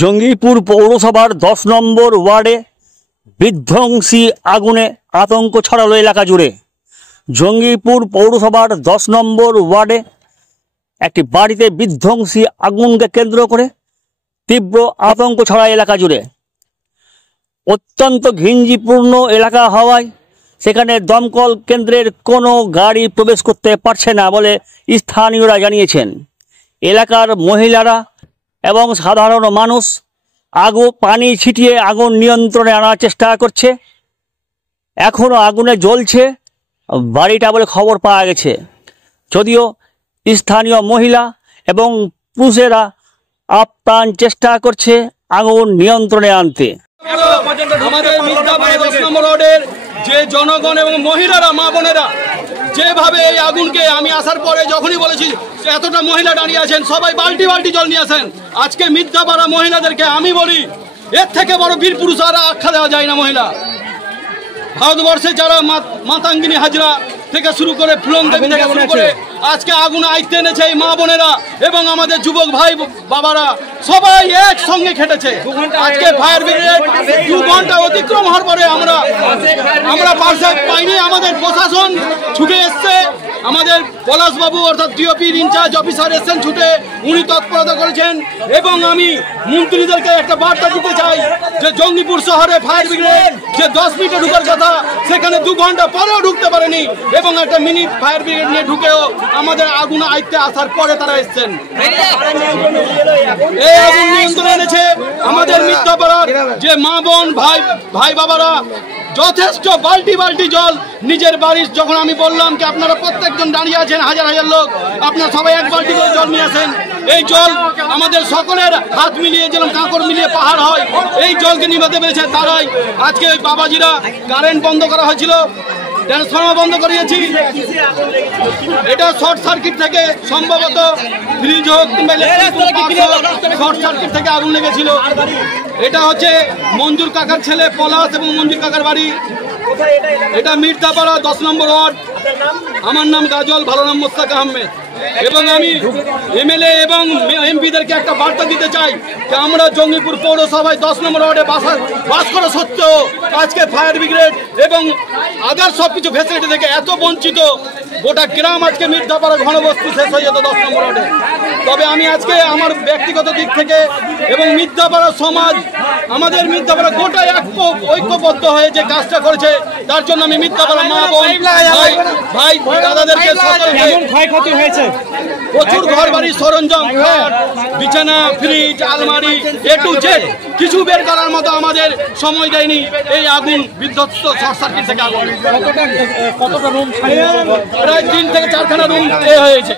জঙ্গিপুর পৌরসভার 10 নম্বর ওয়ার্ডে বিধ্বংসী আগুনে আতঙ্ক ছড়ালো এলাকা জুড়ে। জঙ্গিপুর পৌরসভার 10 নম্বর ওয়ার্ডে একটি বাড়িতে বিধ্বংসী আগুনকে কেন্দ্র করে তীব্র আতঙ্ক ছড়ায় এলাকা জুড়ে। অত্যন্ত ঘিঞ্জিপূর্ণ এলাকা হওয়ায় সেখানে দমকল কেন্দ্রের কোনো গাড়ি প্রবেশ করতে পারছে না বলে স্থানীয়রা জানিয়েছেন। এলাকার মহিলারা এবং সাধারণ মানুষ পানি ছিটিয়ে আগুন নিয়ন্ত্রণে আনার চেষ্টা করছে। এখনও আগুনে জ্বলছে বাড়িটা বলে খবর পাওয়া গেছে, যদিও স্থানীয় মহিলা এবং পুরুষেরা আপ্রাণ চেষ্টা করছে আগুন নিয়ন্ত্রণে আনতে। আমাদের মির্জাপুর 10 নম্বর ওয়ার্ডের যে জনগণ এবং মহিলারা, মা বোনেরা যেভাবে এই আগুনকে, আমি আসার পরে যখনই বলেছি এতটা মহিলা দাঁড়িয়ে আছেন, সবাই বালতি বালতি জল নিয়ে আসেন। আজকে মির্জাপাড়া মহিলাদেরকে আমি বলি, এর থেকে বড় বীর পুরুষ আর আখ্যা দেওয়া যায় না। মহিলা ভারতবর্ষে যারা মাতাঙ্গিনী হাজরা থেকে শুরু করে ফুলন দেবী থেকে শুরু করে আজকে আগুন আইতে এনেছে এই মা বোনেরা এবং আমাদের যুবক ভাই বাবারা সবাই একসঙ্গে খেটেছে। আজকে ফায়ার ব্রিগেড 2 ঘন্টা অতিক্রম হওয়ার পরে আমরা পাশে পাইনি। আমাদের প্রশাসন ছুটে এসছে, আমাদের পলাশবাবু অর্থাৎ ডিওপির ইনচার্জ অফিসার এসছেন ছুটে, উনি তৎপরতা করেছেন। এবং আমি মন্ত্রীদেরকে একটা বার্তা দিতে চাই যে জঙ্গিপুর শহরে ফায়ার ব্রিগেড যে 10 মিনিটে ঢুকার কথা সেখানে 2 ঘন্টা পরেও ঢুকতে পারেনি এবং একটা মিনি ফায়ার ব্রিগেড নিয়ে ঢুকেও আমাদের আগুন আইতে আসার পরে তারা এসছেন। এই আগুন নিয়ন্ত্রণে এনেছে আমাদের মির্জাপাড়ার যে মা বোন ভাই বাবারা যথেষ্ট বালতি বালতি জল নিজের বাড়ির, যখন আমি বললাম কি আপনারা প্রত্যেকজন দাঁড়িয়ে আছেন হাজার হাজার লোক, আপনারা সবাই এক বালতি করে জল নিয়ে আসেন। এই জল আমাদের সকলের হাত মিলিয়ে যেরকম কাঁকড় মিলিয়ে পাহাড় হয়, এই জলকে নিভাতে পেরেছে তারাই। আজকে ওই বাবাজিরা কারেন্ট বন্ধ করা হয়েছিল, ট্রান্সফরমার বন্ধ করিয়েছি। এটা শর্ট সার্কিট থেকে সম্ভবত ফ্রিজ হোক কিংবা শর্ট সার্কিট থেকে আগুন লেগেছিল। এটা হচ্ছে মঞ্জুর কাকার ছেলে পলাশ এবং মঞ্জুর কাকার বাড়ি। এটা মির্জাপাড়া 10 নম্বর ওয়ার্ড। আমার নাম গাজল, ভালো নাম মোস্তাক আহমেদ। এবং আমি এমএলএ এবং এমপিদেরকে একটা বার্তা দিতে চাই যে আমরা জঙ্গিপুর পৌরসভায় 10 নম্বর ওয়ার্ডে বাস করা সত্ত্বেও আজকে ফায়ার ব্রিগেড এবং আদার সবকিছু ফ্যাসিলিটি থেকে এত বঞ্চিত। গোটা গ্রাম আজকে মির্জাপাড়া ঘনবস্তি শেষ হয়ে যেত 10 নম্বর ওয়ার্ডে। তবে আমি আজকে আমার ব্যক্তিগত দিক থেকে এবং মির্জাপাড়া সমাজ, আমাদের মির্জাপাড়া গোটা ঐক্যবদ্ধ হয়ে যে কাজটা করেছে তার জন্য আমি মির্জাপাড়া মা বোন ভাই দাদাদেরকে ক্ষয়ক্ষতি হয়েছে, প্রচুর ঘর বাড়ি সরঞ্জাম, বিছানা, ফ্রিজ, আলমারি A to Z কিছু বের করার মতো আমাদের সময় দেয়নি। এই আগুন বিধ্বস্ত শর্ট সার্কিট থেকে আগুন কতটা রুম, প্রায় 3 থেকে 4খানা রুম হয়েছে।